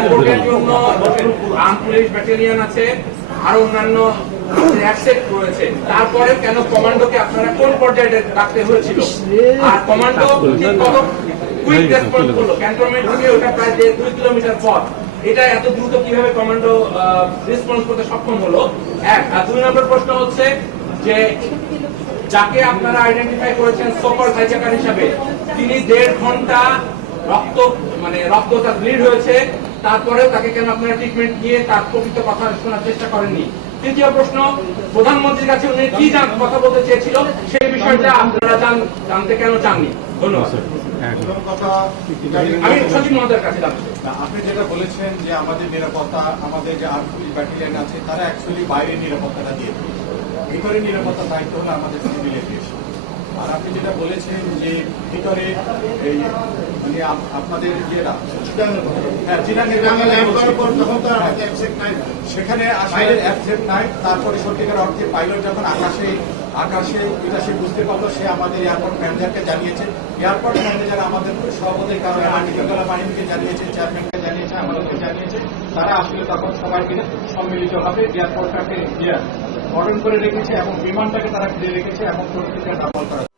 এয়ারপোর্টের জন্য arm police battalion আছে, আরো অন্যান্য অ্যাসেট রয়েছে, তারপরে কেন কমান্ডোকে আপনারা কোন পর্যায়ে রাখতে হয়েছিল? আর কমান্ডো কত কুইক রেসপন্স করলো? ক্যান্টনমেন্ট থেকে ওটা প্রায় 2 কিলোমিটার পথ, এটা এত দ্রুত কিভাবে কমান্ডো রেসপন্স করতে সক্ষম হলো? এক। আর 2 নম্বর প্রশ্ন হচ্ছে যে যাকে আপনারা আইডেন্টিফাই করেছেন সুপার হাইজাকার হিসাবে, তিনি 1.5 ঘন্টা রক্তটা ব্লিড হয়েছে, তারপরেও তাকে কেন আপনারা ট্রিটমেন্ট দিয়ে তার প্রকৃত কথা শোনার চেষ্টা করেননি? তৃতীয় প্রশ্ন, প্রধানমন্ত্রীর কাছে উনি কি কথা বলতে চেয়েছিল সেই বিষয়টা আপনারা জানতে কেন চাননি? ধন্যবাদ। আমি সচিব মহোদয়ের কাছে যাচ্ছি। আপনি যেটা বলেছেন যে আমাদের নিরাপত্তা, আমাদের যে আর্ম পুলিশ ব্যাটালিয়ন আছে তারা অ্যাকচুয়ালি বাইরের নিরাপত্তাটা দিয়ে থাকে, ভিতরের নিরাপত্তার দায়িত্ব হলো আমাদের সিভিলের দেশ। আর আপনি যেটা বলেছেন যে ভিতরে এই মানে আপনাদের ইয়েরা সেখানে আসলে অ্যাবসেন্ট নাই। তারপরে সত্যিকার অর্থে পাইলট যখন আকাশে এটা সে বুঝতে পারলো, সে আমাদের এয়ারপোর্ট ম্যানেজারকে জানিয়েছে, এয়ারপোর্ট ম্যানেজার আমাদের সভাপতির কারণে আর্টিকেলগুলো বাহিনীকে জানিয়েছে, চেয়ারম্যানকে জানিয়েছে, আমাদেরকে জানিয়েছে। তারা আসলে তখন সবাই মিলে সম্মিলিতভাবে এয়ারপোর্টটাকে গঠন করে রেখেছে এবং বিমানটাকে তারা ঘিরে রেখেছে এবং পরিস্থিতিটা ডাবল করা